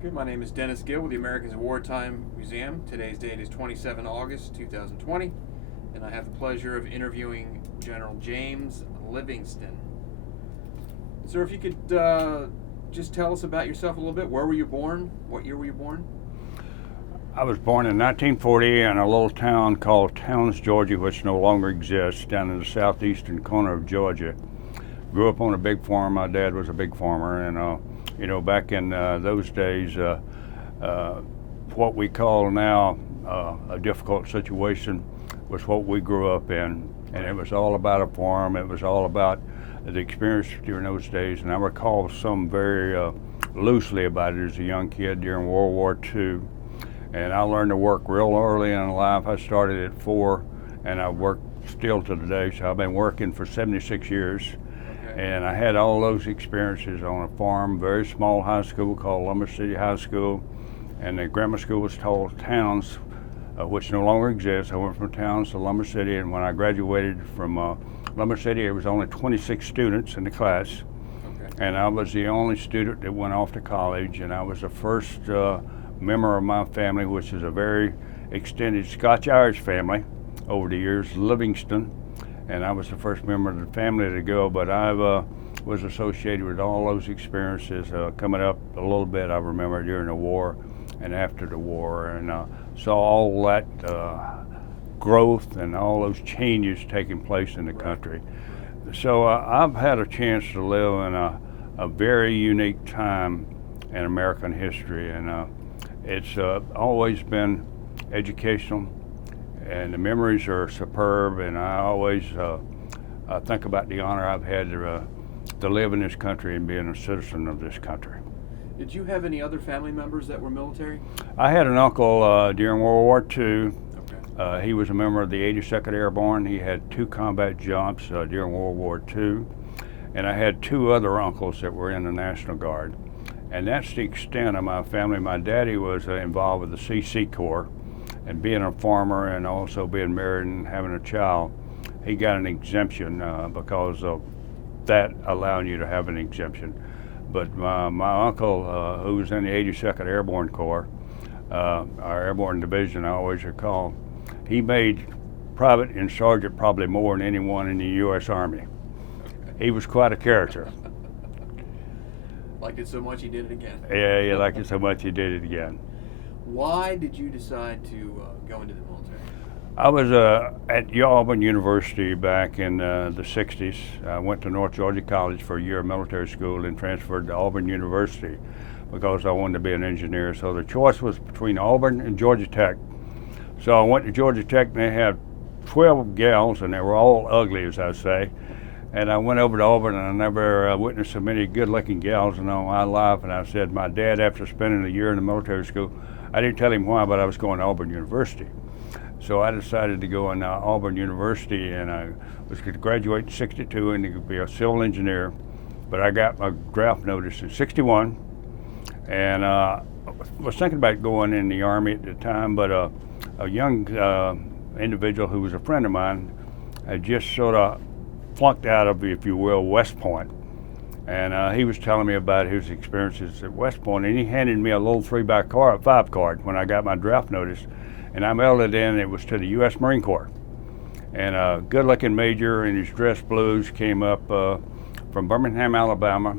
Good. My name is Dennis Gill with the Americans of Wartime Museum. Today's date is 27 August 2020, and I have the pleasure of interviewing General James Livingston. Sir, if you could just tell us about yourself a little bit. Where were you born? What year were you born? I was born in 1940 in a little town called Towns, Georgia, which no longer exists, down in the southeastern corner of Georgia. Grew up on a big farm. My dad was a big farmer, and back in those days, what we call now a difficult situation was what we grew up in, and it was all about a farm. It was all about the experience during those days, and I recall some very loosely about it as a young kid during World War II. And I learned to work real early in life. I started at 4, and I work still to today. So I've been working for 76 years. Okay. And I had all those experiences on a farm, very small high school called Lumber City High School. And the grammar school was called Towns, which no longer exists. I went from Towns to Lumber City, and when I graduated from Lumber City, there was only 26 students in the class. Okay. And I was the only student that went off to college, and I was the first member of my family, which is a very extended Scotch-Irish family over the years, Livingston, and I was the first member of the family to go, but I was associated with all those experiences coming up a little bit. I remember during the war and after the war, and saw all that growth and all those changes taking place in the country. So I've had a chance to live in a very unique time in American history, and it's always been educational, and the memories are superb, and I always think about the honor I've had to live in this country and being a citizen of this country. Did you have any other family members that were military? I had an uncle during World War II. Okay. He was a member of the 82nd Airborne. He had 2 combat jumps during World War II, and I had 2 other uncles that were in the National Guard. And that's the extent of my family. My daddy was involved with the CC Corps, and being a farmer and also being married and having a child, he got an exemption because of that allowing you to have an exemption. But my uncle, who was in the 82nd Airborne Corps, our Airborne Division, I always recall, he made private and sergeant probably more than anyone in the U.S. Army. He was quite a character. Liked it so much he did it again. Yeah, he liked it so much he did it again. Why did you decide to go into the military? I was at Auburn University back in the 60s. I went to North Georgia College for a year of military school and transferred to Auburn University because I wanted to be an engineer. So the choice was between Auburn and Georgia Tech. So I went to Georgia Tech, and they had 12 gals, and they were all ugly, as I say. And I went over to Auburn, and I never witnessed so many good-looking gals in all my life. And I said, my dad, after spending a year in the military school, I didn't tell him why, but I was going to Auburn University. So I decided to go in Auburn University, and I was going to graduate in 62 and to be a civil engineer. But I got my draft notice in 61, and was thinking about going in the Army at the time, but a young individual who was a friend of mine had just sort of flunked out of, if you will, West Point. And he was telling me about his experiences at West Point, and he handed me a little 3x5 card when I got my draft notice, and I mailed it in. It was to the U.S. Marine Corps. And a good-looking major in his dress blues came up from Birmingham, Alabama,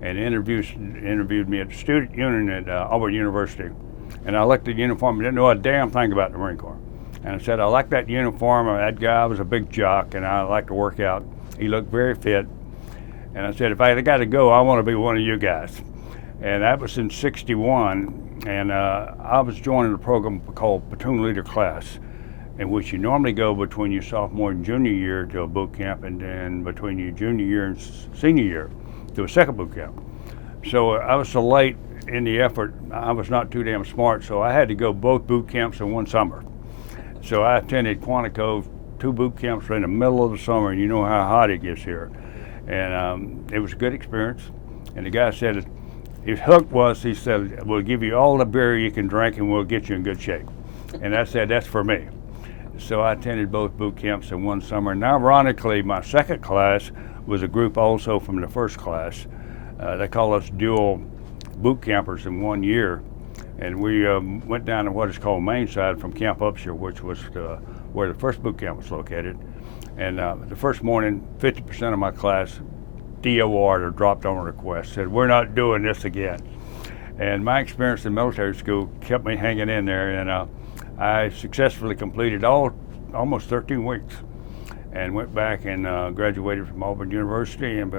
and interviewed me at the Student Union at Auburn University. And I looked at the uniform and didn't know a damn thing about the Marine Corps. And I said, I like that uniform. That guy was a big jock, and I like to work out. He looked very fit. And I said, if I got to go, I want to be one of you guys. And that was in 61. And I was joining a program called Platoon Leader Class, in which you normally go between your sophomore and junior year to a boot camp, and then between your junior year and senior year to a second boot camp. So I was so late in the effort, I was not too damn smart, so I had to go both boot camps in one summer. So I attended Quantico, 2 boot camps in the middle of the summer, and you know how hot it gets here. And it was a good experience. And the guy said, his hook was, he said, we'll give you all the beer you can drink and we'll get you in good shape. And I said, that's for me. So I attended both boot camps in one summer. And ironically, my second class was a group also from the first class. They call us dual boot campers in 1 year. And we went down to what is called Mainside from Camp Upshur, which was where the first boot camp was located. And the first morning, 50% of my class DOR'd or dropped on a request, said, "We're not doing this again." And my experience in military school kept me hanging in there, and I successfully completed almost 13 weeks and went back and graduated from Auburn University and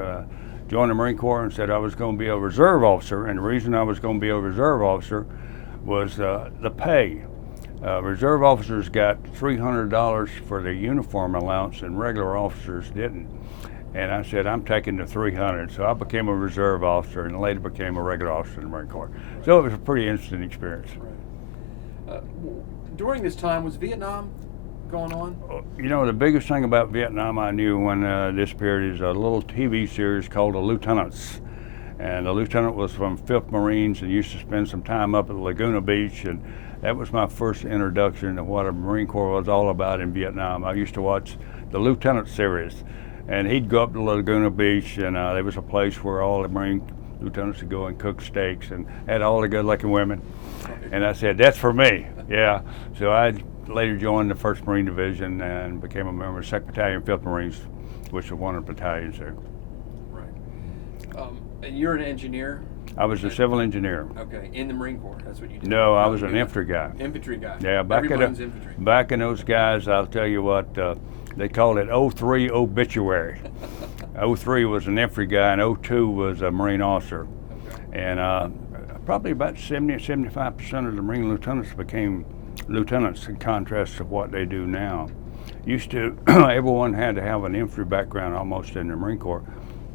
joined the Marine Corps and said I was going to be a reserve officer. And the reason I was going to be a reserve officer was the pay. Reserve officers got $300 for their uniform allowance and regular officers didn't. And I said, I'm taking the 300. So I became a reserve officer and later became a regular officer in the Marine Corps. So it was a pretty interesting experience. Right. During this time, was Vietnam going on? You know, the biggest thing about Vietnam I knew when this period is a little TV series called The Lieutenants. And the lieutenant was from 5th Marines and used to spend some time up at Laguna Beach. And that was my first introduction to what a Marine Corps was all about in Vietnam. I used to watch the Lieutenant series. And he'd go up to Laguna Beach, and there was a place where all the Marine lieutenants would go and cook steaks and had all the good-looking women. And I said, that's for me, yeah. So I later joined the 1st Marine Division and became a member of 2nd Battalion, 5th Marines, which was one of the battalions there. Right. And you're an engineer? I was a civil engineer. Okay, in the Marine Corps, that's what you did? No, I was an infantry guy. Infantry guy. Yeah, back in those guys, I'll tell you what, they called it 03 obituary. 03 was an infantry guy and 02 was a Marine officer. Okay. And probably about 75% of the Marine lieutenants became lieutenants in contrast to what they do now. Used to, everyone had to have an infantry background almost in the Marine Corps.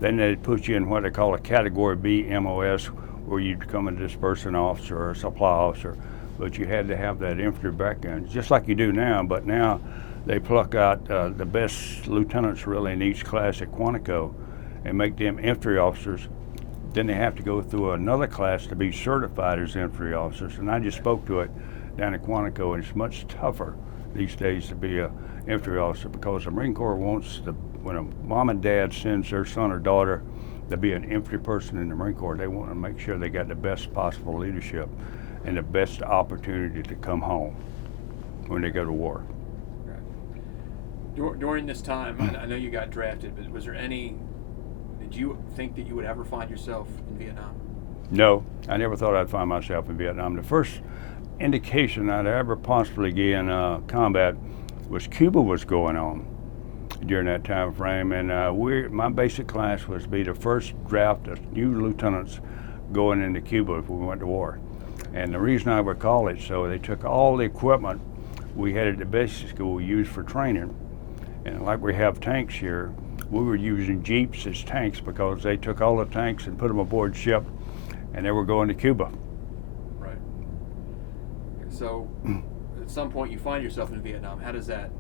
Then they'd put you in what they call a Category B MOS, where you'd become a dispersing officer or a supply officer. But you had to have that infantry background, just like you do now, but now they pluck out the best lieutenants really in each class at Quantico and make them infantry officers. Then they have to go through another class to be certified as infantry officers. And I just spoke to it down at Quantico, and it's much tougher these days to be an infantry officer because the Marine Corps wants when a mom and dad sends their son or daughter to be an infantry person in the Marine Corps, they want to make sure they got the best possible leadership and the best opportunity to come home when they go to war. During this time, I know you got drafted, but did you think that you would ever find yourself in Vietnam? No, I never thought I'd find myself in Vietnam. The first indication I'd ever possibly get in combat was Cuba was going on during that time frame, and my basic class was to be the first draft of new lieutenants going into Cuba if we went to war. And the reason I recall it, so they took all the equipment we had at the basic school used for training. And like we have tanks here, we were using Jeeps as tanks because they took all the tanks and put them aboard ship, and they were going to Cuba. Right. So, at some point you find yourself in Vietnam. How does that?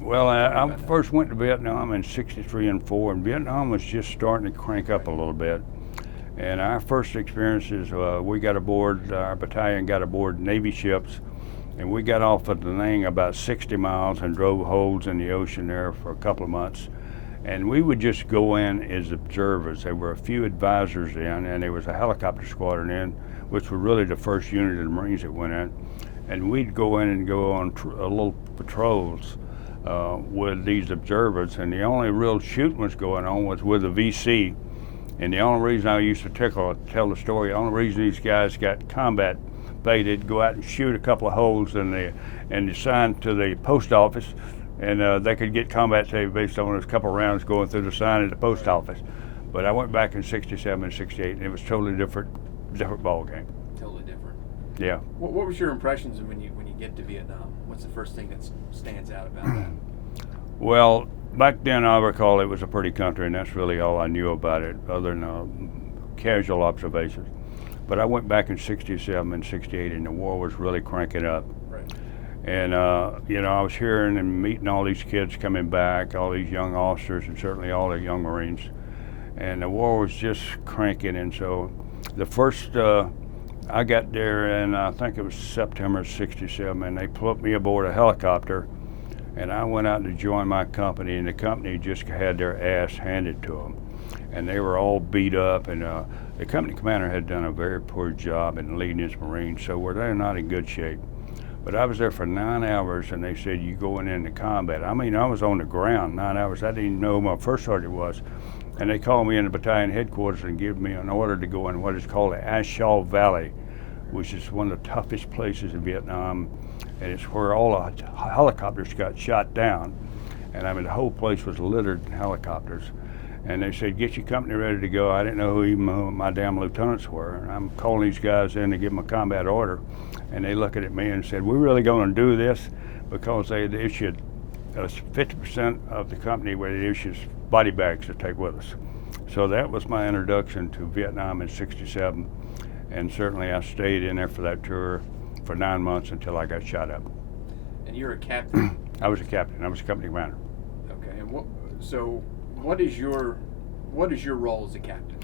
Well, I first went to Vietnam in '63 and '4, and Vietnam was just starting to crank up a little bit. And our first experiences, we got aboard, our battalion got aboard Navy ships, and we got off at Da Nang about 60 miles and drove holes in the ocean there for a couple of months. And we would just go in as observers. There were a few advisors in, and there was a helicopter squadron in, which was really the first unit of the Marines that went in. And we'd go in and go on little patrols with these observers. And the only real shooting was going on was with the VC. And the only reason I used to tell the story, the only reason these guys got combat pay, they'd go out and shoot a couple of holes and sign to the post office, and they could get combat pay based on those couple of rounds going through the sign at the post office. But I went back in '67 and '68, and it was totally different ball game. Totally different. Yeah. What was your impressions of when you get to Vietnam? What's the first thing that stands out about that? Well, back then I recall it was a pretty country, and that's really all I knew about it, other than casual observations. But I went back in '67 and '68, and the war was really cranking up. Right. And I was hearing and meeting all these kids coming back, all these young officers, and certainly all the young Marines. And the war was just cranking. And so the first, I got there, and I think it was September '67, and they put me aboard a helicopter, and I went out to join my company, and the company just had their ass handed to them. And they were all beat up, and the company commander had done a very poor job in leading his Marines, so they're not in good shape. But I was there for 9 hours, and they said, you going into combat. I mean, I was on the ground 9 hours. I didn't even know who my first sergeant was. And they called me into battalion headquarters and gave me an order to go in what is called the Ashall Valley, which is one of the toughest places in Vietnam. And it's where all the helicopters got shot down. And I mean, the whole place was littered in helicopters. And they said, get your company ready to go. I didn't know who even my damn lieutenants were. And I'm calling these guys in to give them a combat order. And they looked at me and said, we're really going to do this? Because they had issued 50% of the company where they issued body bags to take with us. So that was my introduction to Vietnam in '67. And certainly I stayed in there for that tour for 9 months until I got shot up. And you're a captain? I was a captain. I was a company commander. Okay. And what is your role as a captain?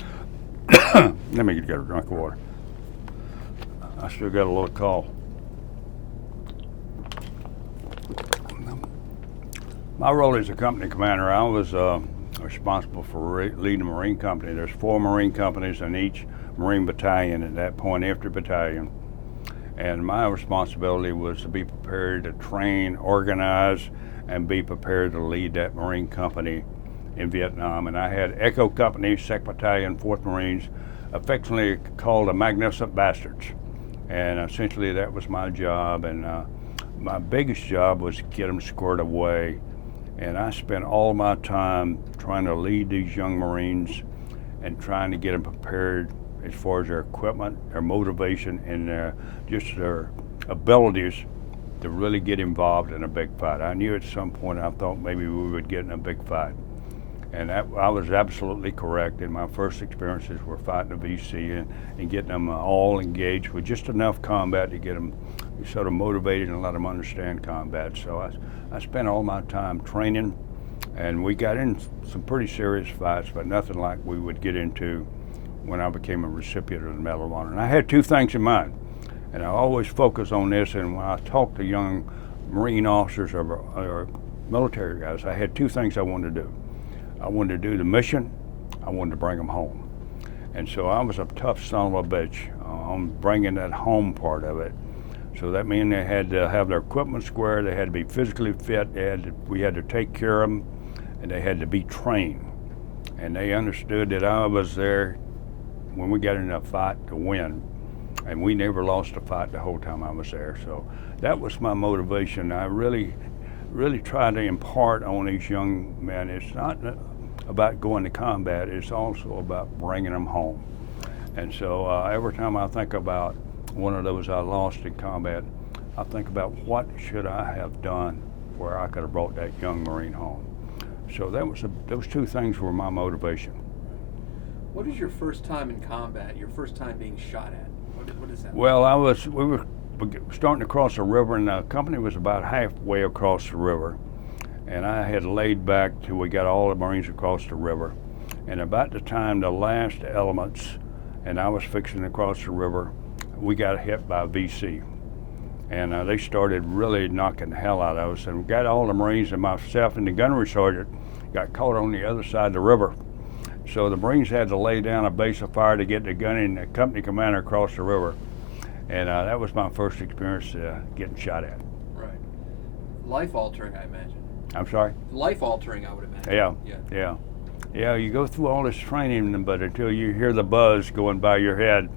Let me get a drink of water. I still got a little cough. My role as a company commander, I was responsible for leading a Marine company. There's 4 Marine companies in each Marine battalion at that point, after battalion. And my responsibility was to be prepared to train, organize, and be prepared to lead that Marine company in Vietnam. And I had Echo Company, 2nd Battalion, 4th Marines, affectionately called the Magnificent Bastards. And essentially that was my job. And my biggest job was to get them squared away. And I spent all my time trying to lead these young Marines and trying to get them prepared as far as their equipment, their motivation, and just their abilities to really get involved in a big fight. I knew at some point I thought maybe we would get in a big fight. And I was absolutely correct. And my first experiences were fighting a VC and getting them all engaged with just enough combat to get them sort of motivated and let them understand combat. So I spent all my time training, and we got in some pretty serious fights, but nothing like we would get into when I became a recipient of the Medal of Honor. And I had 2 things in mind, and I always focus on this. And when I talk to young Marine officers or military guys, I had 2 things I wanted to do. I wanted to do the mission. I wanted to bring them home. And so I was a tough son of a bitch on bringing that home part of it. So that meant they had to have their equipment square, they had to be physically fit, we had to take care of them, and they had to be trained. And they understood that I was there when we got in a fight to win. And we never lost a fight the whole time I was there. So that was my motivation. I really tried to impart on these young men, it's not about going to combat, it's also about bringing them home. And so every time I think about one of those I lost in combat, I think about what should I have done where I could have brought that young Marine home. So those 2 things were my motivation. What is your first time in combat, your first time being shot at? What is that? Well, we were starting to cross a river, and the company was about halfway across the river. And I had laid back till we got all the Marines across the river. And about the time the last elements, and I was fixing to cross the river, we got hit by a VC. And they started really knocking the hell out of us. And we got all the Marines, and myself and the gunnery sergeant got caught on the other side of the river. So the Marines had to lay down a base of fire to get the gun and the company commander across the river. And that was my first experience getting shot at. Right. Life-altering, I imagine. I'm sorry? Life-altering, I would imagine. Yeah, you go through all this training, but until you hear the buzz going by your head,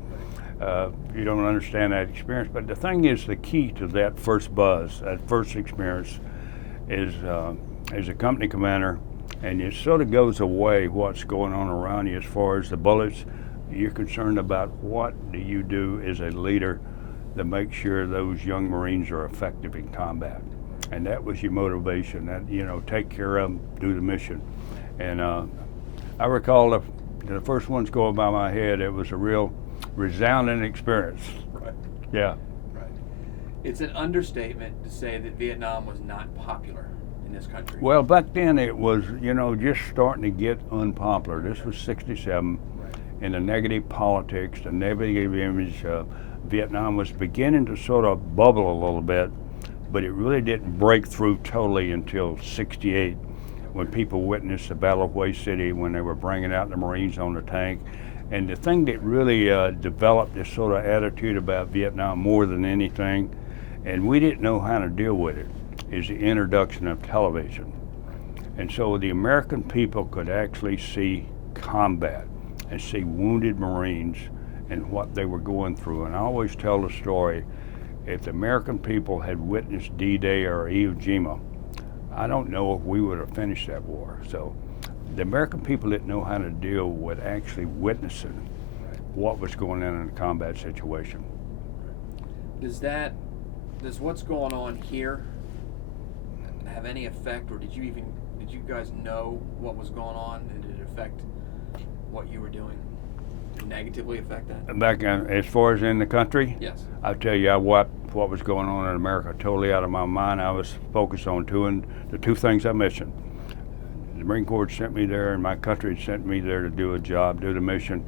you don't understand that experience. But the thing is, the key to that first buzz, that first experience, is as a company commander, and it sort of goes away what's going on around you as far as the bullets. You're concerned about what do you do as a leader to make sure those young Marines are effective in combat. And that was your motivation, that, take care of them, do the mission. And I recall the first ones going by my head, it was a real resounding experience. Right. Yeah. Right. It's an understatement to say that Vietnam was not popular in this country. Well, back then it was, just starting to get unpopular. This was '67, Right. And the negative politics, the negative image. Vietnam was beginning to sort of bubble a little bit, but it really didn't break through totally until '68, when people witnessed the Battle of Hue City, when they were bringing out the Marines on the tank. And the thing that really developed this sort of attitude about Vietnam more than anything, and we didn't know how to deal with it, is the introduction of television. And so the American people could actually see combat and see wounded Marines and what they were going through. And I always tell the story, if the American people had witnessed D-Day or Iwo Jima, I don't know if we would have finished that war. So the American people didn't know how to deal with actually witnessing what was going on in a combat situation. Does what's going on here have any effect, or did you guys know what was going on, and did it affect what you were doing? Did it negatively affect that? Back as far as in the country? Yes. I tell you, I wiped what was going on in America totally out of my mind. I was focused on the two things I mentioned. The Marine Corps sent me there, and my country had sent me there to do a job, do the mission,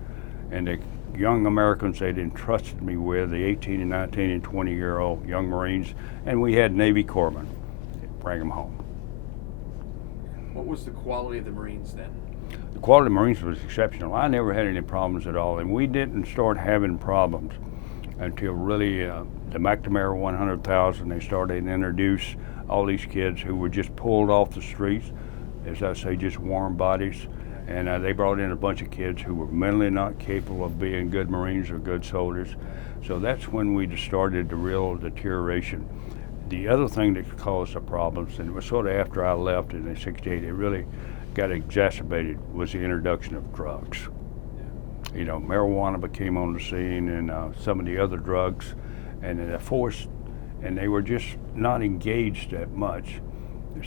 and the young Americans they'd entrusted me with, the 18 and 19 and 20-year-old young Marines, and we had Navy corpsmen, bring them home. What was the quality of the Marines then? The quality of the Marines was exceptional. I never had any problems at all, and we didn't start having problems until really the McNamara 100,000. They started to introduce all these kids who were just pulled off the streets, as I say, just warm bodies. And they brought in a bunch of kids who were mentally not capable of being good Marines or good soldiers. So that's when we started the real deterioration. The other thing that caused the problems, and it was sort of after I left in '68, it really got exacerbated, was the introduction of drugs. You know, marijuana became on the scene, and some of the other drugs, and the force, and they were just not engaged that much.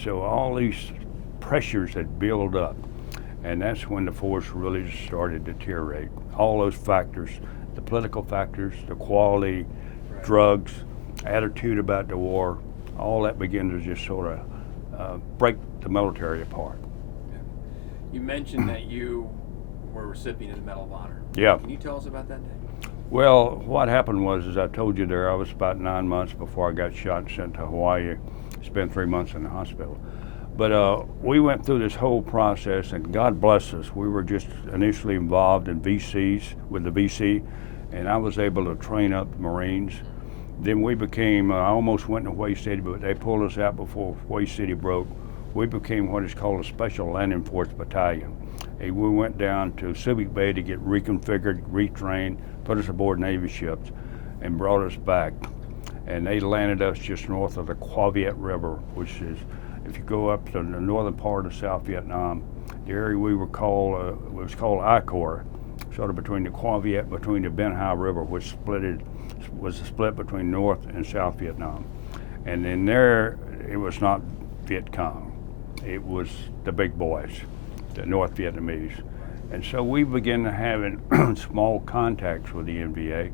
So all these pressures had built up, and that's when the force really started to deteriorate. All those factors, the political factors, the quality, Right. drugs, attitude about the war, all that began to just sort of break the military apart. You mentioned that you were a recipient of the Medal of Honor. Yeah. Can you tell us about that day? Well, what happened was, as I told you there, I was about 9 months before I got shot and sent to Hawaii, spent 3 months in the hospital. But we went through this whole process, and God bless us, we were just initially involved in VCs, with the VC, and I was able to train up Marines. Then we became, I almost went to Hawaii City, but they pulled us out before Hawaii City broke. We became what is called a Special Landing Force Battalion. And we went down to Subic Bay to get reconfigured, retrained, put us aboard Navy ships, and brought us back. And they landed us just north of the Qua Viet River, which is, if you go up to the northern part of South Vietnam, the area we were called, was called I Corps, sort of between the Qua Viet, between the Ben Hai River, which was a split between North and South Vietnam. And in there, it was not Viet Cong. It was the big boys, the North Vietnamese. And so we began having small contacts with the NVA,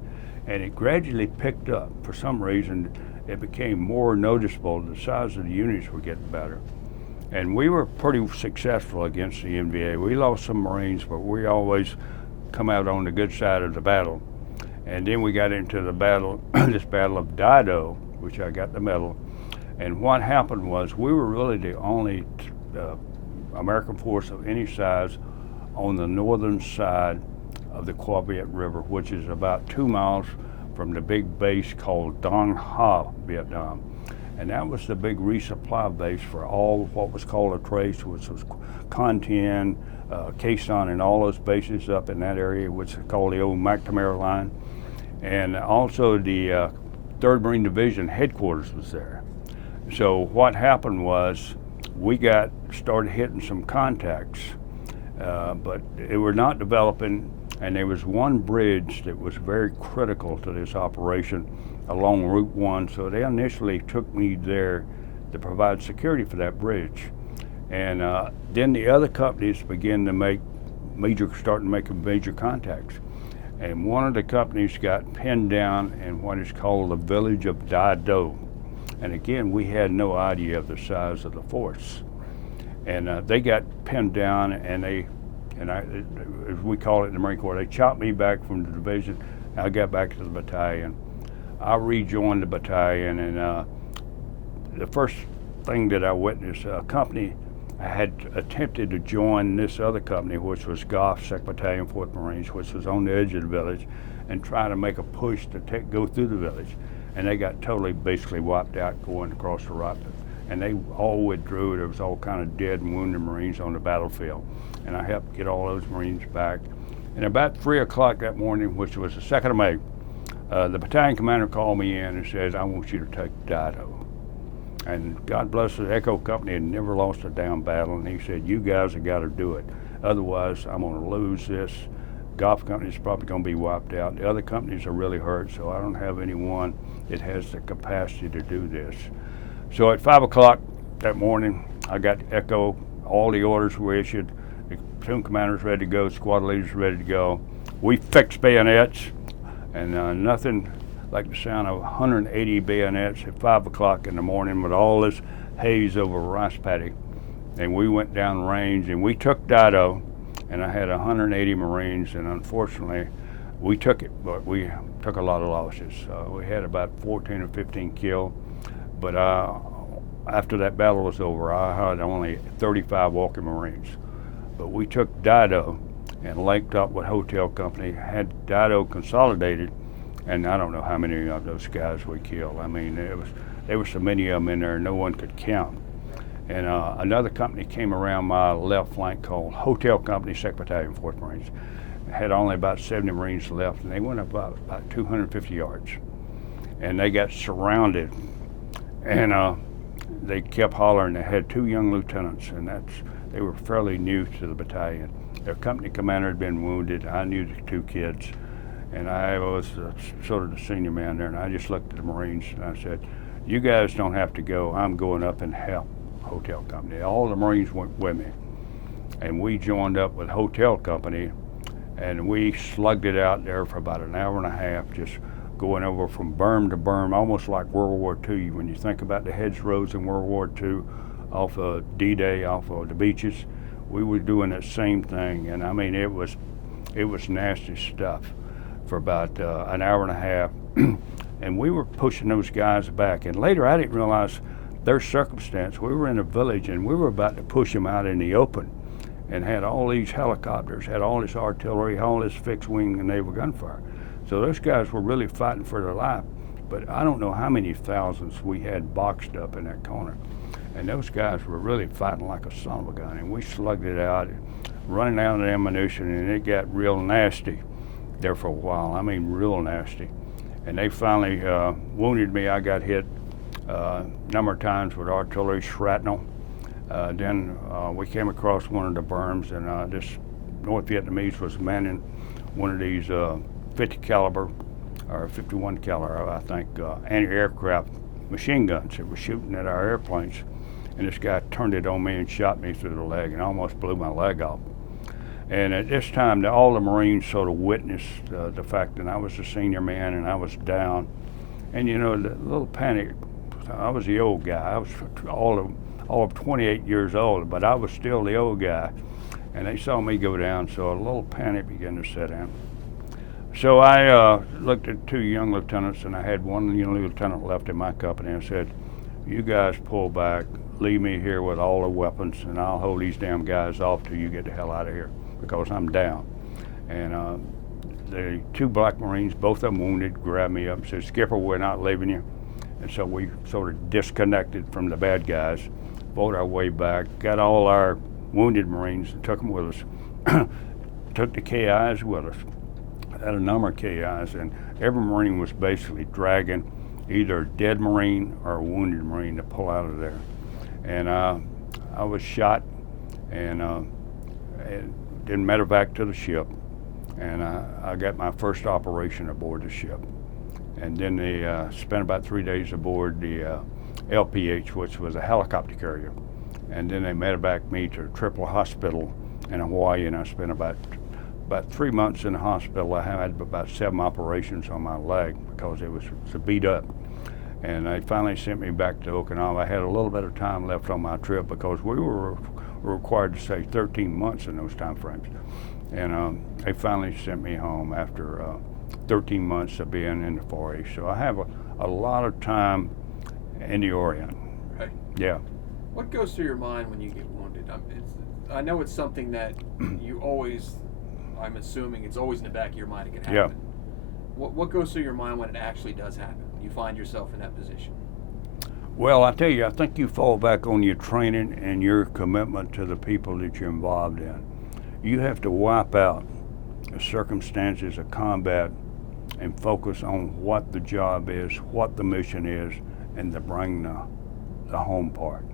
and it gradually picked up. For some reason, it became more noticeable. The size of the units were getting better. And we were pretty successful against the NVA. We lost some Marines, but we always come out on the good side of the battle. And then we got into the battle, this Battle of Dido, which I got the medal. And what happened was, we were really the only American force of any size on the northern side of the Qua Viet River, which is about 2 miles from the big base called Dong Ha, Vietnam. And that was the big resupply base for all what was called a trace, which was Con Thien, Khe Sanh, and all those bases up in that area, which is called the old McNamara line. And also the 3rd Marine Division headquarters was there. So what happened was, we started hitting some contacts, but they were not developing, and there was one bridge that was very critical to this operation along Route 1, so they initially took me there to provide security for that bridge. And then the other companies began to start making major contacts. And one of the companies got pinned down in what is called the village of Dido. And again, we had no idea of the size of the force. And they got pinned down, and as we call it in the Marine Corps, they chopped me back from the division. I got back to the battalion. I rejoined the battalion, and the first thing that I witnessed, a company I had attempted to join this other company, which was Goff, 2nd Battalion, 4th Marines, which was on the edge of the village, and try to make a push to go through the village. And they got totally, basically wiped out going across the rock. And they all withdrew. There was all kind of dead and wounded Marines on the battlefield. And I helped get all those Marines back. And about 3 o'clock that morning, which was the 2nd of May, the battalion commander called me in and said, I want you to take Dido. And God bless the Echo Company had never lost a down battle, and he said, you guys have got to do it. Otherwise, I'm going to lose this. Golf Company's probably going to be wiped out. The other companies are really hurt, so I don't have anyone that has the capacity to do this. So at 5 o'clock that morning, I got Echo. All the orders were issued. The platoon commander's ready to go. Squad leader's ready to go. We fixed bayonets, and nothing like the sound of 180 bayonets at 5 o'clock in the morning with all this haze over a rice paddy. And we went down range and we took Dido, and I had 180 Marines, and unfortunately we took it, but we took a lot of losses. We had about 14 or 15 killed, but after that battle was over, I had only 35 walking Marines. But we took Dido and linked up with Hotel Company, had Dido consolidated, and I don't know how many of those guys we killed. I mean, there was so many of them in there, no one could count. And another company came around my left flank called Hotel Company, 2nd Battalion, 4th Marines. Had only about 70 Marines left, and they went about 250 yards. And they got surrounded, and they kept hollering. They had 2 young lieutenants, and they were fairly new to the battalion. Their company commander had been wounded. I knew the 2 kids. And I was sort of the senior man there, and I just looked at the Marines and I said, you guys don't have to go. I'm going up and help Hotel Company. All the Marines went with me. And we joined up with Hotel Company, and we slugged it out there for about an hour and a half, just going over from berm to berm, almost like World War II. When you think about the hedgerows in World War II, off of D-Day, off of the beaches, we were doing that same thing. And I mean, it was nasty stuff for about an hour and a half. And we were pushing those guys back. And later I didn't realize their circumstance. We were in a village and we were about to push them out in the open, and had all these helicopters, had all this artillery, all this fixed wing and naval gunfire. So those guys were really fighting for their life. But I don't know how many thousands we had boxed up in that corner. And those guys were really fighting like a son of a gun. And we slugged it out, running out of ammunition, and it got real nasty there for a while. I mean, real nasty. And they finally wounded me. I got hit a number of times with artillery shrapnel. Then we came across one of the berms, and this North Vietnamese was manning one of these 50 caliber or 51 caliber, I think, anti-aircraft machine guns that were shooting at our airplanes. And this guy turned it on me and shot me through the leg and almost blew my leg off. And at this time, all the Marines sort of witnessed the fact that I was a senior man and I was down. And you know, the little panic, I was the old guy. I was all of 28 years old, but I was still the old guy. And they saw me go down, so a little panic began to set in. So I looked at 2 young lieutenants, and I had one young lieutenant left in my company, and said, you guys pull back, leave me here with all the weapons, and I'll hold these damn guys off till you get the hell out of here, because I'm down. And the 2 black Marines, both of them wounded, grabbed me up and said, Skipper, we're not leaving you. And so we sort of disconnected from the bad guys, fought our way back, got all our wounded Marines and took them with us, took the KIs with us, had a number of KIs, and every Marine was basically dragging either a dead Marine or a wounded Marine to pull out of there. And I was shot and then medevac to the ship, and I got my first operation aboard the ship. And then they spent about 3 days aboard the LPH, which was a helicopter carrier. And then they medevaced me to a triple hospital in Hawaii, and I spent about 3 months in the hospital. I had about 7 operations on my leg because it was beat up. And they finally sent me back to Okinawa. I had a little bit of time left on my trip because we were required to stay 13 months in those time frames. And they finally sent me home after 13 months of being in the Far East. So I have a lot of time in the Orient. Right. Yeah. What goes through your mind when you get wounded? I know it's something that you always, I'm assuming it's always in the back of your mind it can happen. Yeah. What goes through your mind when it actually does happen? You find yourself in that position. Well, I tell you, I think you fall back on your training and your commitment to the people that you're involved in. You have to wipe out the circumstances of combat and focus on what the job is, what the mission is, and to bring the home part.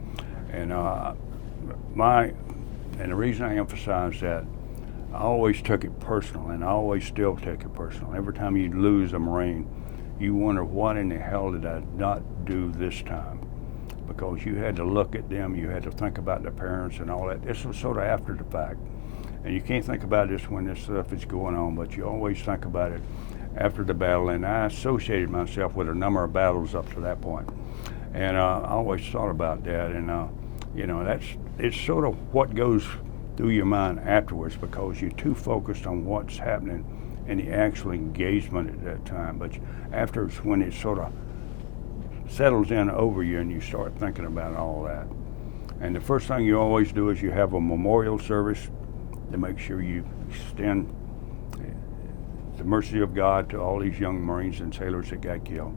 And and the reason I emphasize that, I always took it personal, and I always still take it personal. Every time you lose a Marine, you wonder, what in the hell did I not do this time? Because you had to look at them, you had to think about their parents and all that. This was sort of after the fact. And you can't think about this when this stuff is going on, but you always think about it after the battle. And I associated myself with a number of battles up to that point. And I always thought about that. And, it's sort of what goes through your mind afterwards, because you're too focused on what's happening in the actual engagement at that time. But afterwards, when it sort of settles in over you and you start thinking about all that. And the first thing you always do is you have a memorial service to make sure you extend the mercy of God to all these young Marines and sailors that got killed.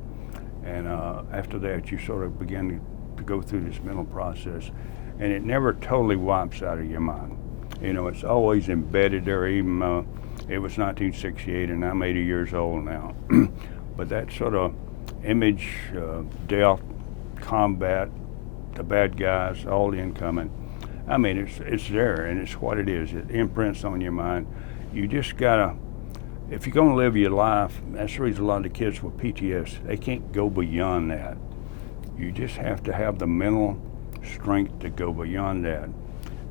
And after that, you sort of begin to go through this mental process, and it never totally wipes out of your mind. It's always embedded there. Even it was 1968, and I'm 80 years old now. But that sort of image, death, combat, the bad guys, all the incoming. I mean, it's there, and it's what it is. It imprints on your mind. You just gotta, if you're gonna live your life, that's the reason a lot of the kids with PTS, they can't go beyond that. You just have to have the mental strength to go beyond that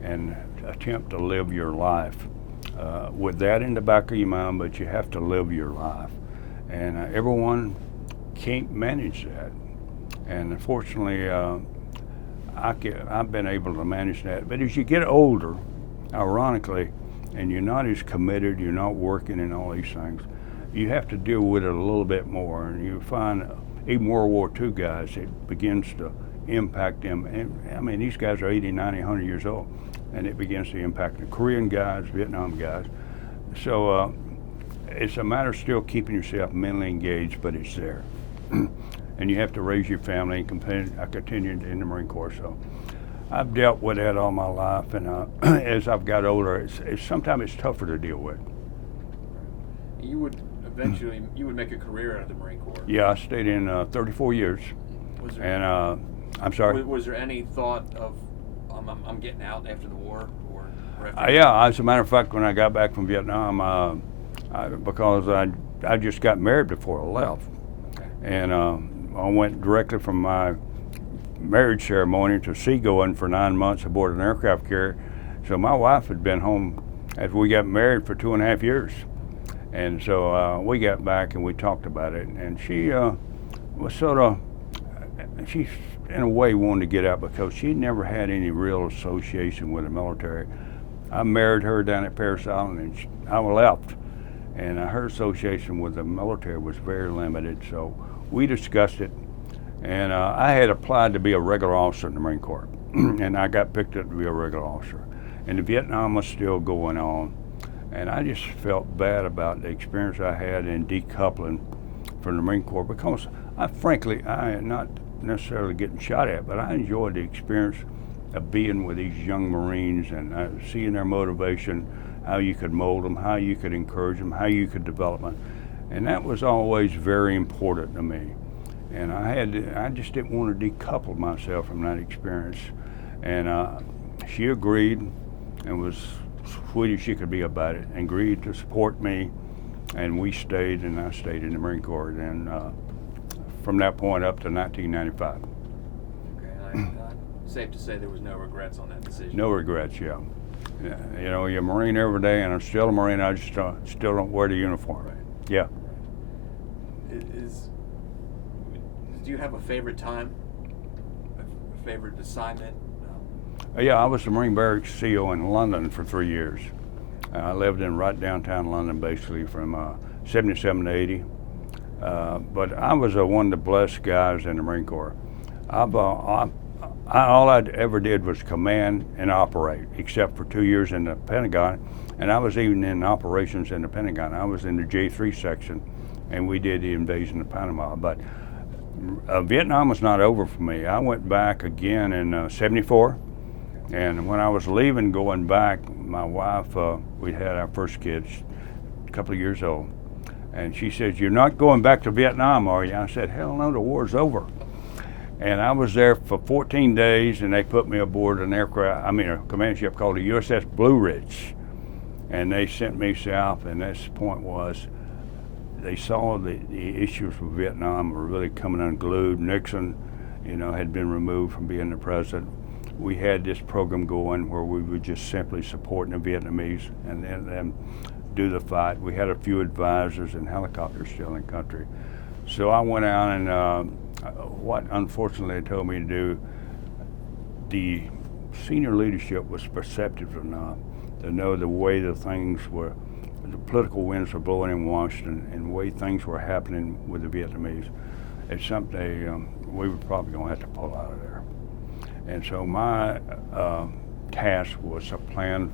and attempt to live your life with that in the back of your mind, but you have to live your life. And everyone can't manage that. And unfortunately, I've been able to manage that. But as you get older, ironically, and you're not as committed, you're not working in all these things, you have to deal with it a little bit more. And you find even World War II guys, it begins to impact them. And I mean, these guys are 80, 90, 100 years old, and it begins to impact the Korean guys, Vietnam guys. So it's a matter of still keeping yourself mentally engaged, but it's there. And you have to raise your family, and I continued in the Marine Corps. So I've dealt with that all my life, and as I've got older, sometimes it's tougher to deal with. You would eventually, make a career out of the Marine Corps. Yeah, I stayed in 34 years. And I'm sorry? Was there any thought of, I'm getting out after the war? Or yeah, as a matter of fact, when I got back from Vietnam, because I just got married before I left. Okay. And I went directly from my marriage ceremony to seagoing for 9 months aboard an aircraft carrier. So my wife had been home after we got married for 2.5 years. And so we got back and we talked about it. And she was sort of, she in a way wanted to get out because she never had any real association with the military. I married her down at Parris Island, and I left. And her association with the military was very limited. So we discussed it, and I had applied to be a regular officer in the Marine Corps, and I got picked up to be a regular officer. And the Vietnam was still going on, and I just felt bad about the experience I had in decoupling from the Marine Corps, because frankly, I am not necessarily getting shot at, but I enjoyed the experience of being with these young Marines and seeing their motivation, how you could mold them, how you could encourage them, how you could develop them. And that was always very important to me. And I just didn't want to decouple myself from that experience. And she agreed and was sweet as she could be about it, and agreed to support me. And we stayed, and I stayed in the Marine Corps then from that point up to 1995. Okay, safe to say there was no regrets on that decision. No regrets, yeah. You know, you're a Marine every day, and I'm still a Marine. I just still don't wear the uniform. Right. Yeah. Do you have a favorite time? A favorite assignment? Yeah, I was the Marine Barracks CO in London for 3 years. I lived in right downtown London, basically from 77 to 80. But I was one of the blessed guys in the Marine Corps. All I ever did was command and operate, except for 2 years in the Pentagon, and I was even in operations in the Pentagon. I was in the J3 section, and we did the invasion of Panama. But Vietnam was not over for me. I went back again in '74, and when I was leaving, going back, my wife, we had our first kids, a couple of years old, and she said, "You're not going back to Vietnam, are you?" I said, "Hell no, the war's over." And I was there for 14 days, and they put me aboard an a command ship called the USS Blue Ridge, and they sent me south. And this point was, they saw the issues with Vietnam were really coming unglued. Nixon, had been removed from being the president. We had this program going where we were just simply supporting the Vietnamese and then do the fight. We had a few advisors and helicopters still in country. So I went out and what unfortunately they told me to do, the senior leadership was perceptive enough to know the way the things were, the political winds were blowing in Washington and the way things were happening with the Vietnamese. It's something we were probably going to have to pull out of there. And so my task was to plan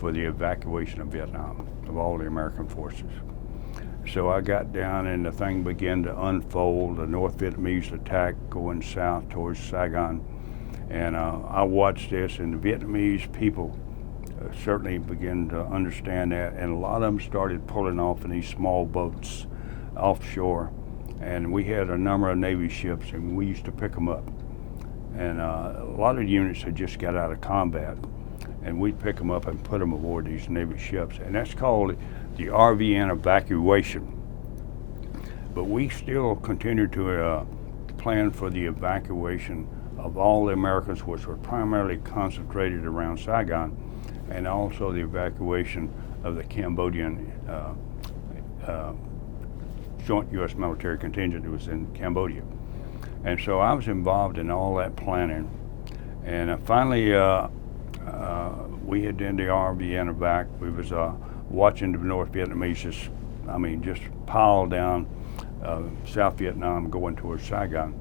for the evacuation of Vietnam, of all the American forces. So I got down and the thing began to unfold, the North Vietnamese attack going south towards Saigon. And I watched this, and the Vietnamese people certainly began to understand that, and a lot of them started pulling off in these small boats offshore. And we had a number of Navy ships, and we used to pick them up. And a lot of units had just got out of combat, and we'd pick them up and put them aboard these Navy ships. And that's called the RVN evacuation. But we still continued to plan for the evacuation of all the Americans, which were primarily concentrated around Saigon, and also the evacuation of the Cambodian joint U.S. military contingent that was in Cambodia. And so I was involved in all that planning. And finally, we had done the RVN evac. We was watching the North Vietnamese just pile down South Vietnam going towards Saigon.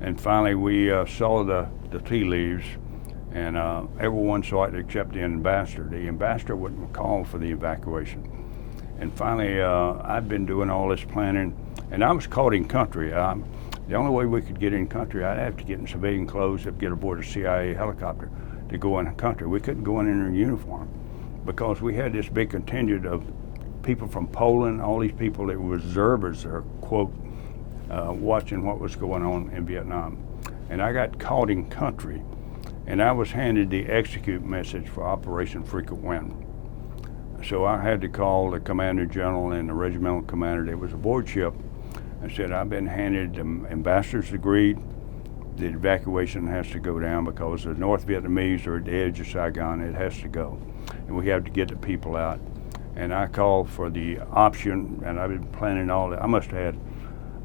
And finally we saw the tea leaves, and everyone saw it except the ambassador. The ambassador wouldn't call for the evacuation. And finally I'd been doing all this planning, and I was caught in country. The only way we could get in country, I'd have to get in civilian clothes and get aboard a CIA helicopter to go in the country. We couldn't go in a uniform, because we had this big contingent of people from Poland, all these people that were observers, or quote, watching what was going on in Vietnam. And I got caught in country, and I was handed the execute message for Operation Frequent Wind. So I had to call the Commander General and the regimental commander that was aboard ship and said, "I've been handed, the ambassadors agreed, the evacuation has to go down because the North Vietnamese are at the edge of Saigon, it has to go. And we have to get the people out." And I called for the option, and I've been planning all that.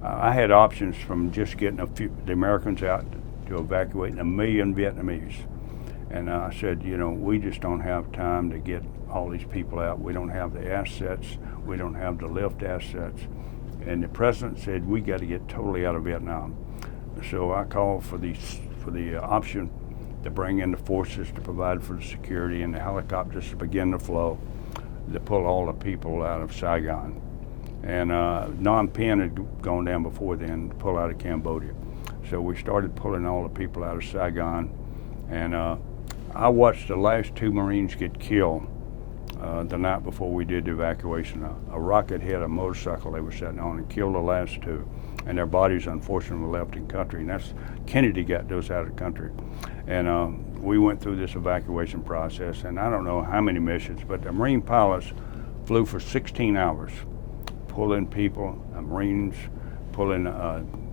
I had options from just getting the Americans out to evacuating 1 million Vietnamese. And I said, we just don't have time to get all these people out. We don't have the assets. We don't have the lift assets. And the president said, we got to get totally out of Vietnam. So I called for the option to bring in the forces to provide for the security, and the helicopters to begin to flow to pull all the people out of Saigon. And Phnom Penh had gone down before then to pull out of Cambodia. So we started pulling all the people out of Saigon. And I watched the last 2 Marines get killed the night before we did the evacuation. A rocket hit a motorcycle they were sitting on and killed the last 2. And their bodies, unfortunately, were left in country. And that's Kennedy got those out of the country. And we went through this evacuation process, and I don't know how many missions, but the Marine pilots flew for 16 hours, pulling people, Marines, pulling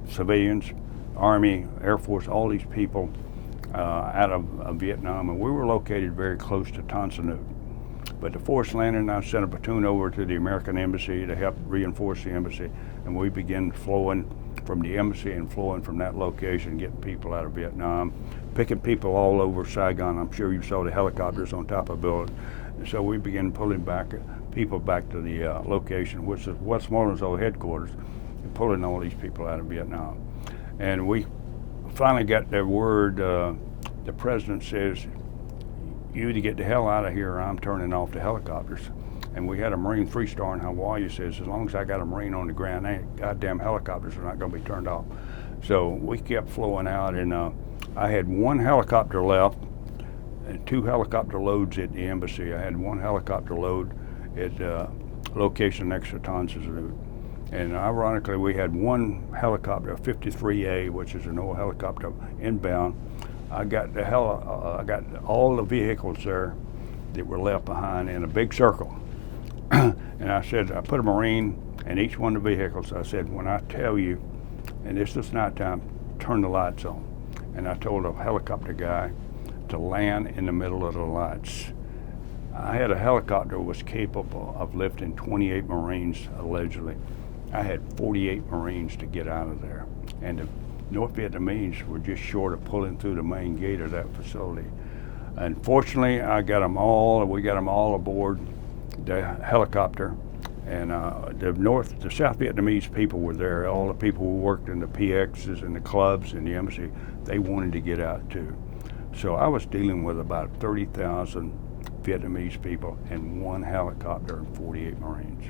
civilians, Army, Air Force, all these people out of Vietnam. And we were located very close to Tan Son Nhut. But the force landed, and I sent a platoon over to the American embassy to help reinforce the embassy. And we began flowing from the embassy and flowing from that location, getting people out of Vietnam, picking people all over Saigon. I'm sure you saw the helicopters on top of the building. And so we began pulling people back to the location, which is Westmoreland's old headquarters, and pulling all these people out of Vietnam. And we finally got their word the president says, you either get the hell out of here or I'm turning off the helicopters. And we had a Marine 3-star in Hawaii says, as long as I got a Marine on the ground, goddamn helicopters are not going to be turned off. So we kept flowing out, and I had one helicopter left and 2 helicopter loads at the embassy. I had 1 helicopter load at location next to Tanzania. And ironically, we had 1 helicopter, a 53A, which is an old helicopter, inbound. I got I got all the vehicles there that were left behind in a big circle. And I said, I put a Marine in each one of the vehicles. I said, when I tell you, and this is nighttime, turn the lights on. And I told a helicopter guy to land in the middle of the lights. I had a helicopter that was capable of lifting 28 Marines, allegedly. I had 48 Marines to get out of there. And the North Vietnamese were just short of pulling through the main gate of that facility. Unfortunately, we got them all aboard the helicopter. And the South Vietnamese people were there. All the people who worked in the PXs and the clubs and the embassy, they wanted to get out too. So I was dealing with about 30,000 Vietnamese people and 1 helicopter and 48 Marines.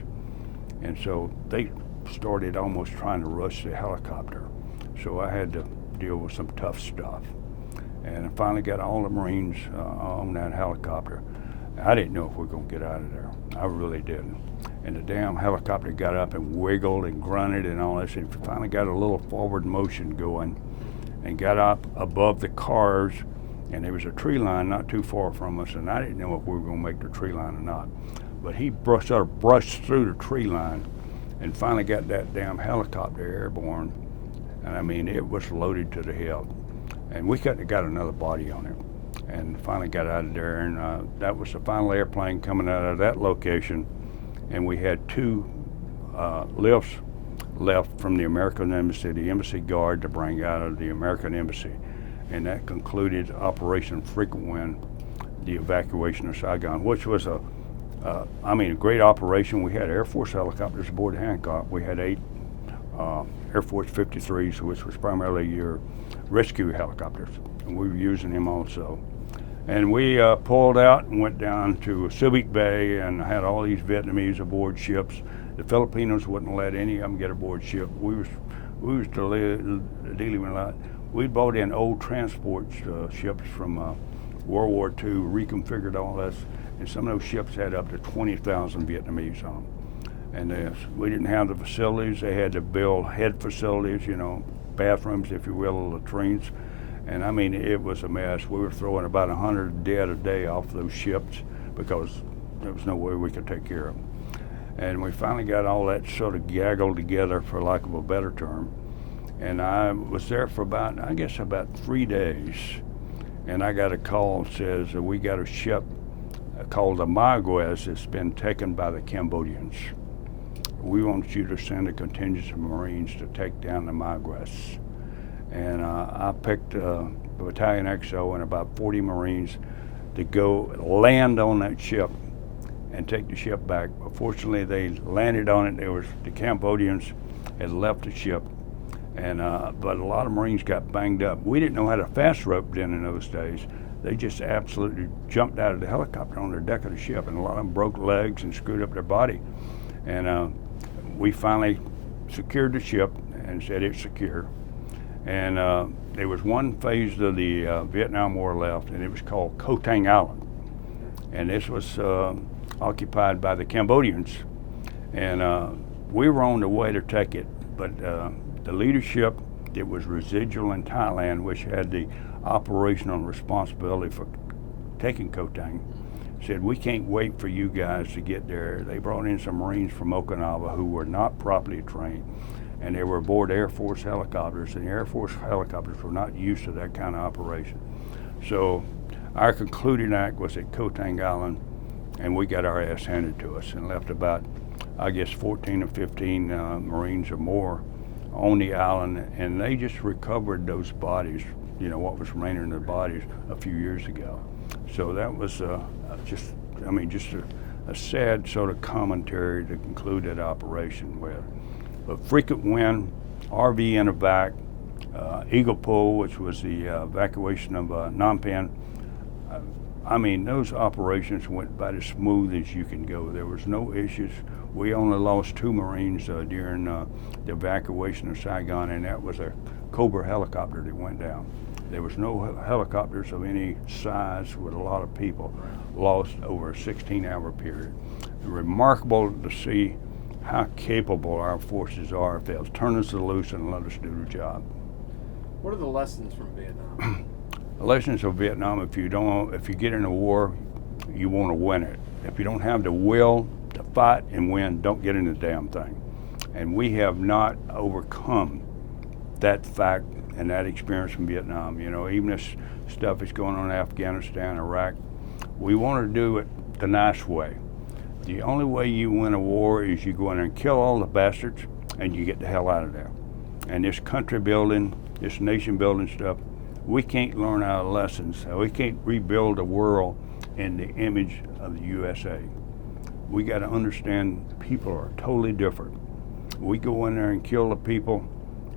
And so they started almost trying to rush the helicopter. So I had to deal with some tough stuff. And I finally got all the Marines on that helicopter. I didn't know if we were going to get out of there. I really didn't. And the damn helicopter got up and wiggled and grunted and all this, and finally got a little forward motion going and got up above the cars, and there was a tree line not too far from us, and I didn't know if we were going to make the tree line or not. But he sort of brushed through the tree line and finally got that damn helicopter airborne. And I mean, it was loaded to the hilt. And we got another body on it. And finally got out of there, and that was the final airplane coming out of that location. And we had 2 lifts left from the American Embassy, the embassy guard to bring out of the American Embassy. And that concluded Operation Frequent Wind, the evacuation of Saigon, which was a great operation. We had Air Force helicopters aboard Hancock. We had 8 Air Force 53s, which was primarily your rescue helicopters, and we were using them also. And we pulled out and went down to Subic Bay and had all these Vietnamese aboard ships. The Filipinos wouldn't let any of them get aboard ship. We was dealing with a lot. We brought in old transport ships from World War II, reconfigured all this, and some of those ships had up to 20,000 Vietnamese on them. And we didn't have the facilities. They had to build head facilities, bathrooms, if you will, latrines. And I mean, it was a mess. We were throwing about 100 dead a day off those ships because there was no way we could take care of them. And we finally got all that sort of gaggled together, for lack of a better term. And I was there for about 3 days. And I got a call that says we got a ship called the Maguez that's been taken by the Cambodians. We want you to send a contingent of Marines to take down the Maguez. And I picked Battalion XO and about 40 Marines to go land on that ship and take the ship back. But fortunately, they landed on it. The Cambodians had left the ship, and but a lot of Marines got banged up. We didn't know how to fast rope in those days. They just absolutely jumped out of the helicopter on the deck of the ship, and a lot of them broke legs and screwed up their body. And we finally secured the ship and said it's secure. And there was one phase of the Vietnam War left, and it was called Koh Tang Island. And this was occupied by the Cambodians. And we were on the way to take it, but the leadership that was residual in Thailand, which had the operational responsibility for taking Koh Tang, said, we can't wait for you guys to get there. They brought in some Marines from Okinawa who were not properly trained, and they were aboard Air Force helicopters, and the Air Force helicopters were not used to that kind of operation. So our concluding act was at Koh Tang Island, and we got our ass handed to us and left about, 14 or 15 Marines or more on the island, and they just recovered those bodies, what was remaining in their bodies a few years ago. So that was just a sad sort of commentary to conclude that operation with. But frequent wind, RV in a back, Eagle Pull, which was the evacuation of Phnom Penh. I mean, those operations went about as smooth as you can go. There was no issues. We only lost 2 Marines during the evacuation of Saigon, and that was a Cobra helicopter that went down. There was no helicopters of any size with a lot of people lost over a 16-hour period. Remarkable to see how capable our forces are if they'll turn us loose and let us do the job. What are the lessons from Vietnam? The lessons of Vietnam: if you get in a war, you want to win it. If you don't have the will to fight and win, don't get in the damn thing. And we have not overcome that fact and that experience from Vietnam. You know, even this stuff is going on in Afghanistan, Iraq. We want to do it the nice way. The only way you win a war is you go in there and kill all the bastards and you get the hell out of there. And this country building, this nation building stuff, we can't learn our lessons. We can't rebuild the world in the image of the USA. We got to understand people are totally different. We go in there and kill the people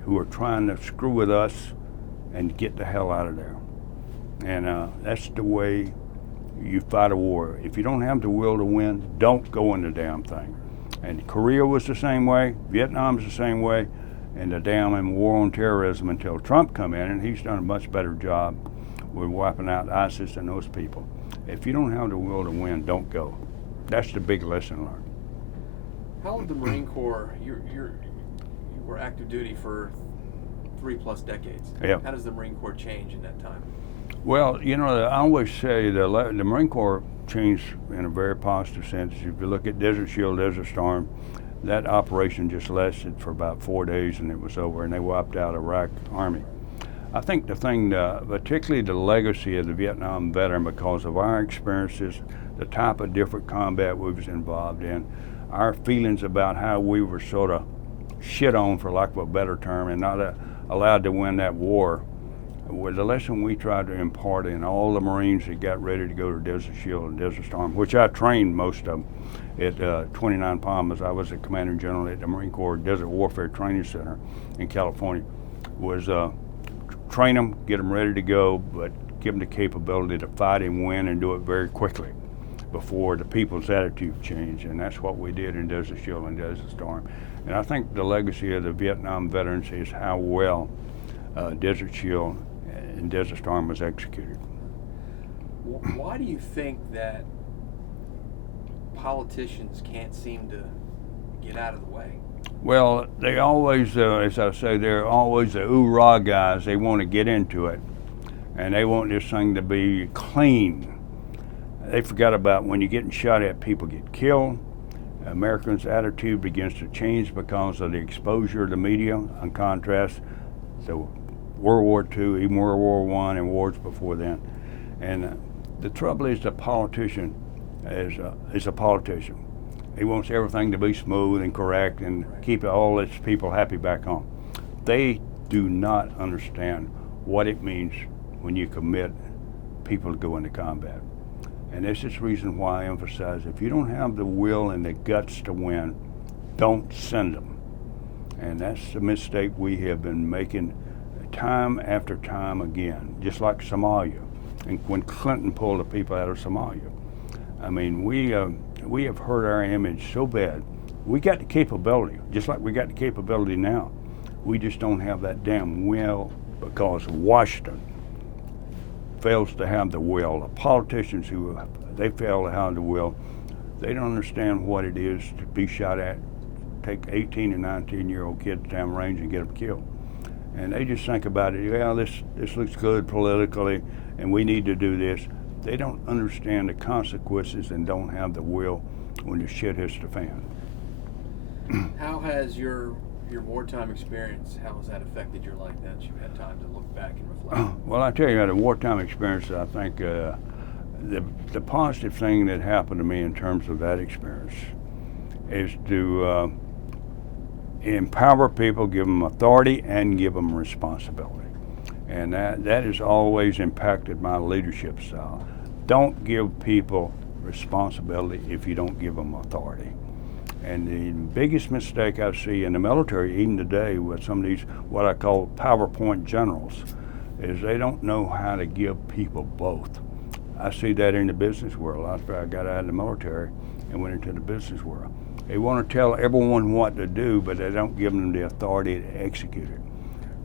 who are trying to screw with us and get the hell out of there. And that's the way you fight a war. If you don't have the will to win, don't go in the damn thing. And Korea was the same way, Vietnam's the same way, and the damn war on terrorism until Trump come in, and he's done a much better job with wiping out ISIS and those people. If you don't have the will to win, don't go. That's the big lesson learned. How did the Marine Corps, you were active duty for 3+ decades. Yep. How does the Marine Corps change in that time? Well, you know, I always say the Marine Corps changed in a very positive sense. If you look at Desert Shield, Desert Storm, that operation just lasted for about 4 days and it was over, and they wiped out Iraq Army. I think the thing, particularly the legacy of the Vietnam veteran, because of our experiences, the type of different combat we was involved in, our feelings about how we were sort of shit on, for lack of a better term, and not allowed to win that war, was the lesson we tried to impart in all the Marines that got ready to go to Desert Shield and Desert Storm, which I trained most of them at 29 Palms. I was the Commander General at the Marine Corps Desert Warfare Training Center in California. Was train them, get them ready to go, but give them the capability to fight and win and do it very quickly before the people's attitude changed. And that's what we did in Desert Shield and Desert Storm. And I think the legacy of the Vietnam veterans is how well Desert Shield and Desert Storm was executed. Why do you think that politicians can't seem to get out of the way? Well, they always, as I say, they're always the ooh-rah guys. They want to get into it, and they want this thing to be clean. They forgot about when you're getting shot at, people get killed. Americans' attitude begins to change because of the exposure of the media, in contrast to World War II, even World War I, and wars before then. And the trouble is, the politician is a politician. He wants everything to be smooth and correct and keep all its people happy back home. They do not understand what it means when you commit people to go into combat. And this is the reason why I emphasize, if you don't have the will and the guts to win, don't send them. And that's the mistake we have been making time after time again, just like Somalia. And when Clinton pulled the people out of Somalia, I mean, we have hurt our image so bad. We got the capability, just like we got the capability now. We just don't have that damn will because Washington fails to have the will. The politicians they fail to have the will. They don't understand what it is to be shot at, take 18 and 19-year-old kids down range and get them killed. And they just think about it, well, this looks good politically and we need to do this. They don't understand the consequences and don't have the will when the shit hits the fan. How has your wartime experience, how has that affected your life now that you've had time to look back and reflect? Well, I tell you, the wartime experience, I think the positive thing that happened to me in terms of that experience is to empower people, give them authority, and give them responsibility. And that has always impacted my leadership style. Don't give people responsibility if you don't give them authority. And the biggest mistake I see in the military, even today, with some of these what I call PowerPoint generals, is they don't know how to give people both. I see that in the business world. After I got out of the military and went into the business world, they want to tell everyone what to do, but they don't give them the authority to execute it.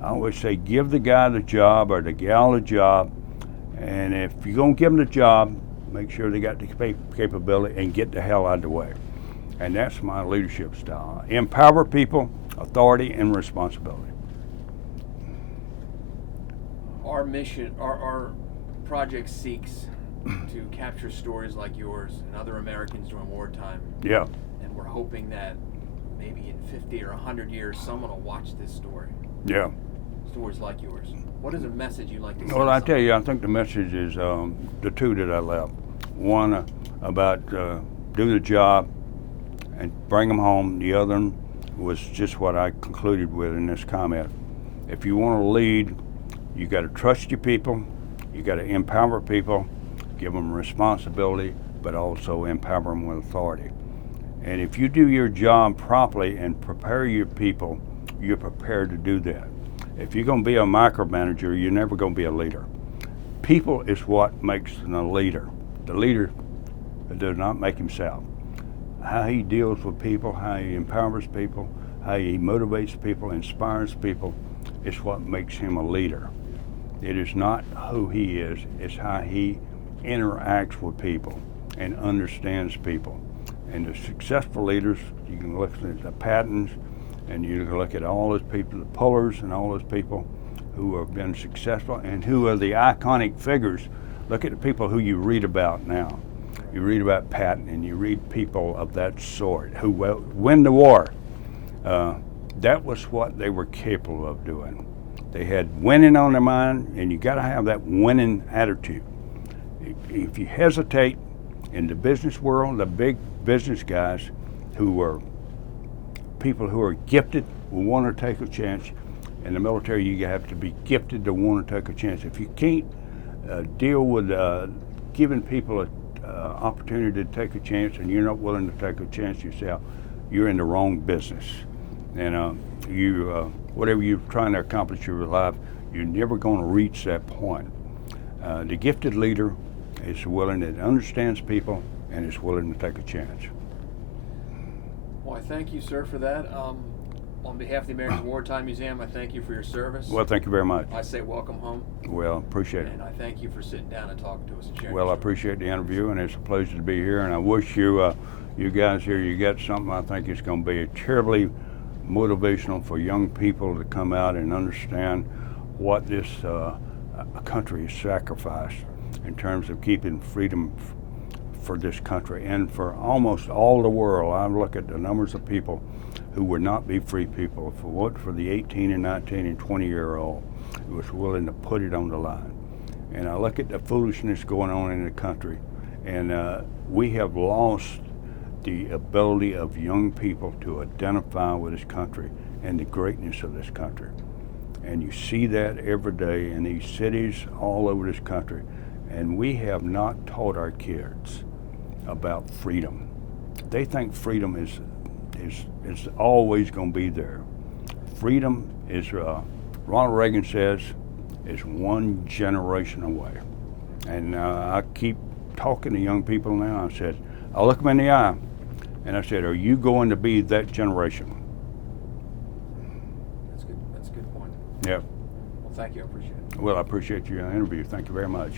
I always say, give the guy the job or the gal the job, and if you're going to give them the job, make sure they got the capability and get the hell out of the way. And that's my leadership style. Empower people, authority, and responsibility. Our mission, our project seeks to capture stories like yours and other Americans during wartime. Yeah. And we're hoping that maybe in 50 or 100 years, someone will watch this story. Yeah. Stories like yours. What is a message you'd like to send? Well, I tell you, I think the message is the two that I left. One about do the job and bring them home. The other one was just what I concluded with in this comment. If you want to lead, you got to trust your people, you got to empower people, give them responsibility, but also empower them with authority. And if you do your job properly and prepare your people, you're prepared to do that. If you're going to be a micromanager, you're never going to be a leader. People is what makes the leader. The leader does not make himself. How he deals with people, how he empowers people, how he motivates people, inspires people, is what makes him a leader. It is not who he is, it's how he interacts with people and understands people. And the successful leaders, you can look at the Pattons, and you can look at all those people, the Pullers and all those people who have been successful and who are the iconic figures. Look at the people who you read about now. You read about Patton and you read people of that sort who win the war. That was what they were capable of doing. They had winning on their mind, and you got to have that winning attitude. If you hesitate in the business world, the big business guys who are people who are gifted will want to take a chance. In the military, you have to be gifted to want to take a chance. If you can't deal with giving people an opportunity to take a chance, and you're not willing to take a chance yourself, you're in the wrong business. And whatever you're trying to accomplish in your life, you're never going to reach that point. The gifted leader is willing, that understands people, and is willing to take a chance. Well, I thank you, sir, for that. On behalf of the American Wartime Museum, I thank you for your service. Well, thank you very much. I say welcome home. Well, appreciate it. And I thank you for sitting down and talking to us and sharing. Well, I appreciate the interview, and it's a pleasure to be here. And I wish you, you guys here, you got something. I think it's going to be terribly motivational for young people to come out and understand what this country has sacrificed in terms of keeping freedom for this country and for almost all the world. I look at the numbers of people who would not be free people for the 18 and 19 and 20-year-old who was willing to put it on the line. And I look at the foolishness going on in the country, and we have lost the ability of young people to identify with this country and the greatness of this country. And you see that every day in these cities all over this country. And we have not taught our kids about freedom. They think freedom is always going to be there. Freedom is, Ronald Reagan says, is one generation away. And I keep talking to young people now. I said, I look them in the eye, and I said, are you going to be that generation? That's good. That's a good point. Yep. Well, thank you. I appreciate it. Well, I appreciate your interview. Thank you very much.